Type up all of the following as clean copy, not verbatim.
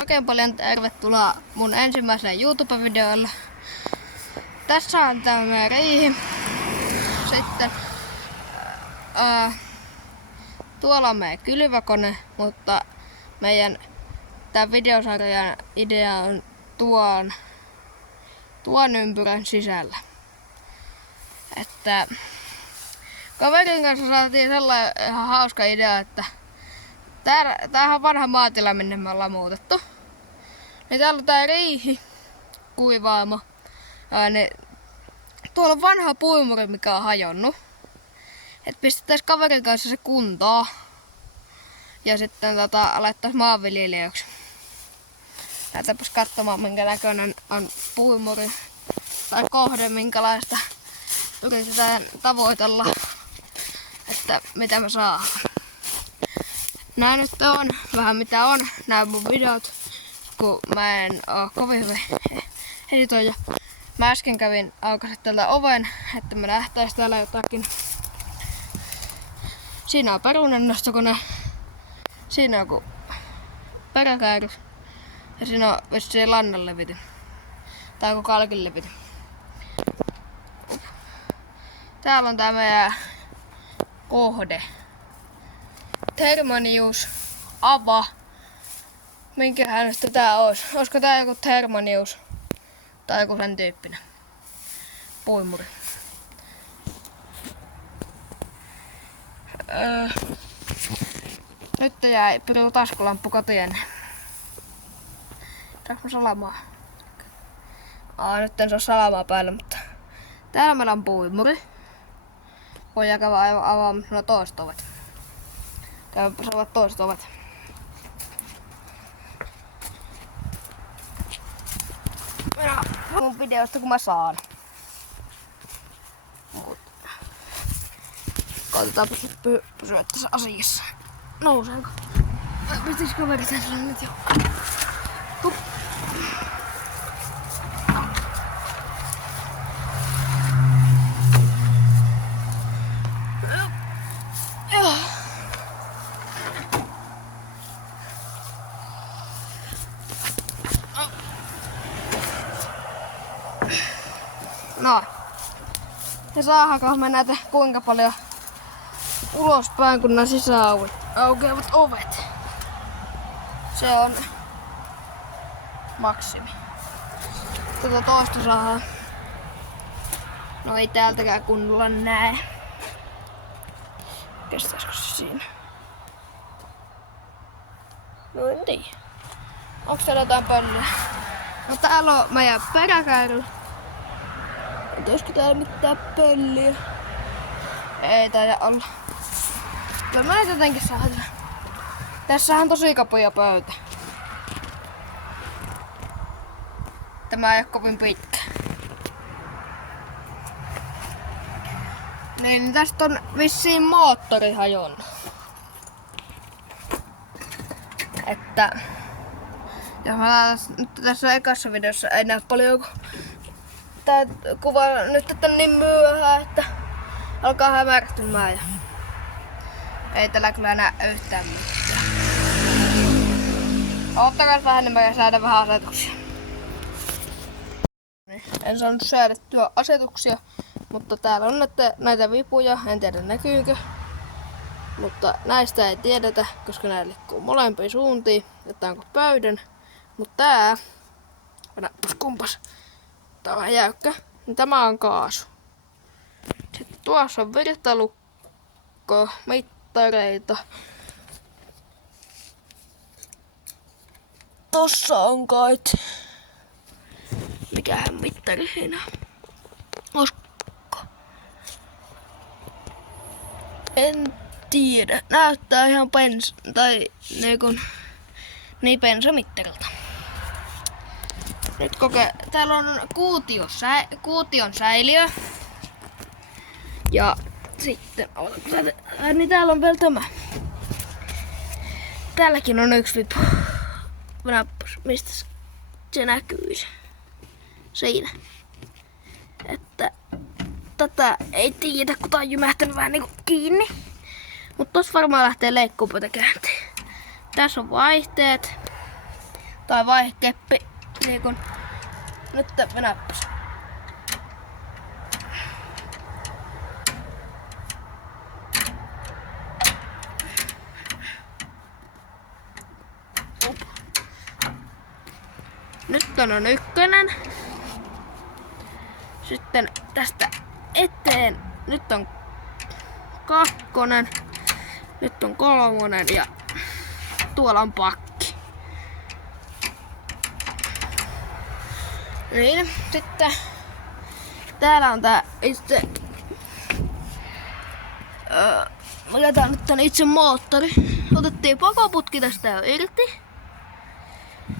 Oikein paljon tervetuloa mun ensimmäiselle YouTube-videolle. Tässä on tämä riihi. Sitten tuolla on meidän kylväkone, mutta meidän tämän videosarjan idea on tuon ympyrän sisällä. Että kaverin kanssa saatiin sellainen ihan hauska idea, että tämähän on vanha maatila, minne me ollaan muutettu. Niin täällä on tää riihi, kuivaamo. Niin tuolla on vanha puimuri, mikä on hajonnut. Et pistettäis kaverin kanssa se kuntoon. Ja sitten alettais maanviljelijöksi. Lähdetäänpäs katsomaan, minkä näköinen on puimuri. Tai kohde, minkälaista yritetään tavoitella. Että mitä me saadaan. Nää nyt on vähän mitä on, nää mun videot, kun mä en oo kovin hyvin editoija. Mä äsken kävin aukaiset täältä oven, että mä nähtäis täällä jotakin. Siinä on perunannostokone, siinä on joku peräkäyrys ja siinä on vissiin lannanlevity tai joku kalkinlevity. Täällä on tää meidän kohde. Thermanius, Ava. Minkähän nyt tää ois? Olisiko tää joku Thermanius? Tai joku sen tyyppinen puimuri. Nyt jäi piru taskulamppu kotiin. Saanko salamaa? Nyt en saa salamaa päälle, mutta täällä meillä on puimuri. Voidaan käydä aivan avaamassa nuo toiset ovet. Käymäpä saavat toiset ovet. Mun videosta kun mä saan. Koitetaan pysyä tässä asiassa. Nouseeko? Pitäisikö vedetään sillä nyt joukkaan? Hup. No. Ja saadaanko me näitä kuinka paljon ulospäin, kun nämä sisäaukeavat ovet. Se on maksimi. Tätä toista saadaan. No ei täältäkään kunnolla näe. Kestääskö se siinä? No en tiedä. Onks täällä jotain pölliä? No täällä on meidän peräkäyry. Olisiko täällä mitään pölliä? Ei taida olla. Kyllä mä jotenkin saadaan. Tässähän on tosi kapea pöytä. Tämä ei oo kovin pitkä. Niin tästä on vissiin moottori hajonnut. Että jos mä nyt tässä ekassa videossa ei näy paljon, kun tää kuva nyt että niin myöhään, että alkaa hämärtymään ja ei tällä kyllä näe yhtään mitään. Ottakaa vähän enemmän ja säädä vähän asetuksia. En saanut säädettyä asetuksia, mutta täällä on näitä vipuja, en tiedä näkyykö. Mutta näistä ei tiedetä, koska nämä liikkuu molempiin suuntiin, että onko pöydän. Mutta tää, näppäs kumpas, tää on vähän jäykkä, niin tämä on kaasu. Sitten tuossa on virtalukko, mittareita. Tossa on kait. Mikähän mittari siinä osko? En tiedä. Näyttää ihan niin bensamittarilta. Nyt täällä on kuution säiliö. Ja sitten, niin täällä on vielä tämä. Täälläkin on yksi vipu. Mistä se näkyisi? Siinä. Että tätä ei tiedä, kun tää on jymähtänyt vähän niinku kiinni. Mut tossa varmaan lähtee leikkuupöytä käyntiin. Tässä on vaihteet. Tai vaihekeppi, niin kun nyt näppis. Nyt on ykkönen. Sitten tästä eteen nyt on kakkonen. Nyt on kolmonen ja tuolla on pakki. Niin, sitten täällä on tää itse mikä tää nyt on itse moottori. Otettiin pakoputki tästä jo irti.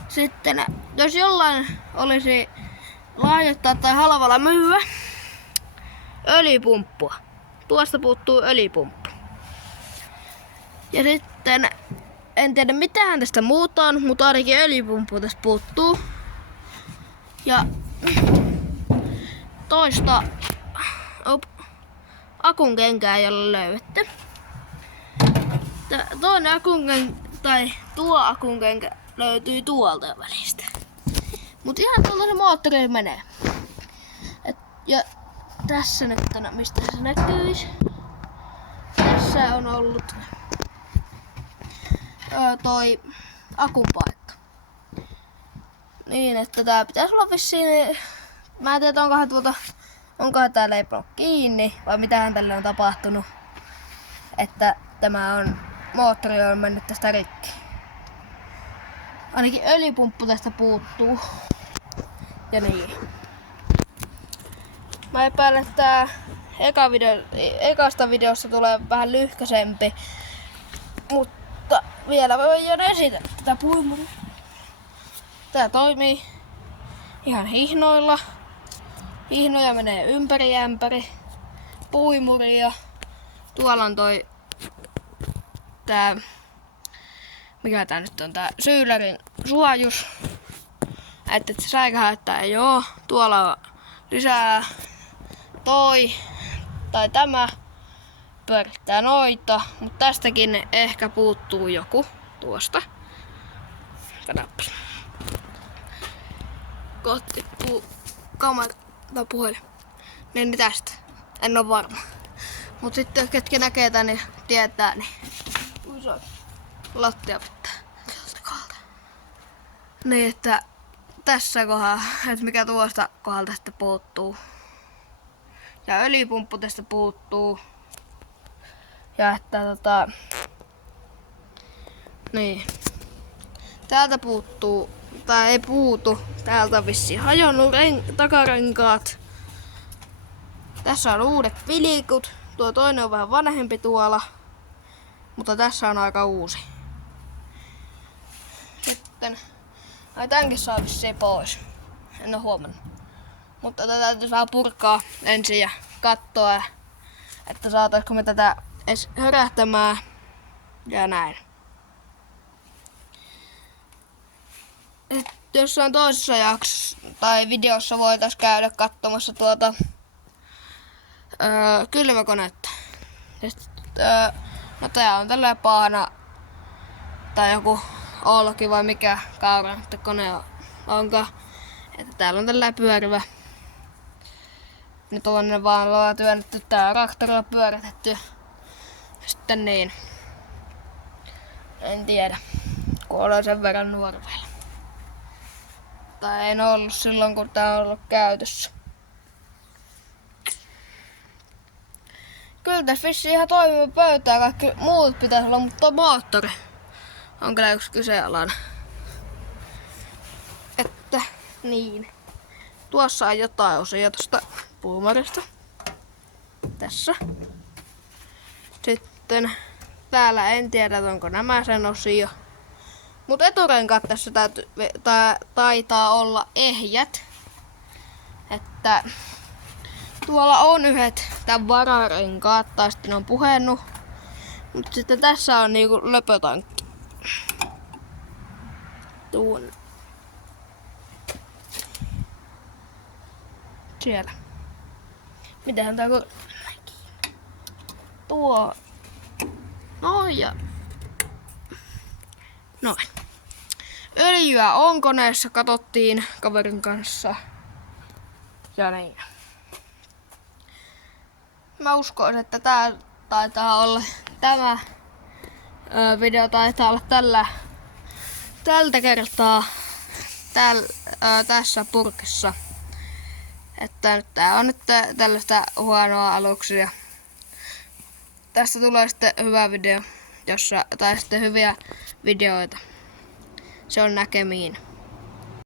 Sitten jos jollain olisi lahjoittaa tai halvalla myyä öljypumppua. Tuosta puuttuu öljypumppu. Ja sitten en tiedä mitähän tästä muuta on, mutta ainakin öljypumppu tästä puuttuu. Ja toista akun kenkää ei ole löydetty. Toinen tuo akun kenkä löytyy tuolta välistä. Mut ihan tuolta se moottori menee. Ja tässä nyt on, mistä se näkyisi. Tässä on ollut toi akun paikka. Niin, että tää pitäisi olla vissiin. Mä en tiedä, onkohan tää leipä kiinni vai mitähän tälle on tapahtunut. Että moottori on mennyt tästä rikki. Ainakin öljypumppu tästä puuttuu. Ja niin. Mä epäilen, että tää ekasta videosta tulee vähän lyhkäsempi. Mutta vielä voin esitellä tätä puimuria. Tää toimii ihan hihnoilla. Hihnoja menee ympäri ämpäri. Puimuria. Tuolla on mikä tää nyt on, tää syylärin suojus. Että se säikähäyttää ei oo. Tuolla on lisää tai tämä pyörittää noita, mutta tästäkin ehkä puuttuu joku tuosta. Katsotaan. Kohta tippuu kamera tai puhelin. Niin tästä. En oo varma. Mut sitten ketkä näkee tän, niin tietää, niin lattia pitää. Niin, että tässä kohdalla, että mikä tuosta kohdalta sitten puuttuu. Ja öljypumppu tästä puuttuu. Ja että niin. Täältä puuttuu, tai ei puutu. Täältä on vissiin hajonnut takarenkaat. Tässä on uudet vilikut. Tuo toinen on vähän vanhempi tuolla. Mutta tässä on aika uusi. Sitten tämänkin saa vissiin pois. En oo huomannut. Mutta tätä täytyy vähän purkaa ensin ja katsoa, että saataisiko me tätä edes hörähtämään ja näin. Jossain toisessa jaksossa tai videossa voitais käydä katsomassa kylvökonetta. No tää on tällä paana tai joku Olki vai mikä kone onkaan. Että täällä on tällä pyörivä. Nyt on vaan ollaan työnnetty tää traktorilla pyöritetty. Sitten niin. En tiedä. Kun olen sen verran nuori vielä. Tai en ollut silloin kun tää on ollut käytössä. Kyllä tässä vissiin ihan toimiva pöytää. Kaikki muut pitäisi olla, mutta moottori on kyllä yksi kyseenalainen. Että niin. Tuossa on jotain osia tosta puumarista. Tässä. Sitten täällä en tiedä onko nämä sen osio. Mut eturenkaat tässä taitaa olla ehjät. Että tuolla on yhdet tän vararenkaat tai sitten on puhennut. Mut sitten tässä on niinku löpötankki. Tuon. Siellä. Mitähän tää tuo. Noin ja noin. öljyä on koneessa, katsottiin kaverin kanssa. Ja niin. Mä uskoisin, että tää taitaa olla tämä video taitaa olla tältä kertaa tässä purkissa. Että nyt tää on nyt tällaista huonoa aluksi ja tästä tulee sitten hyvä video, tai sitten hyviä videoita. Se on näkemiin.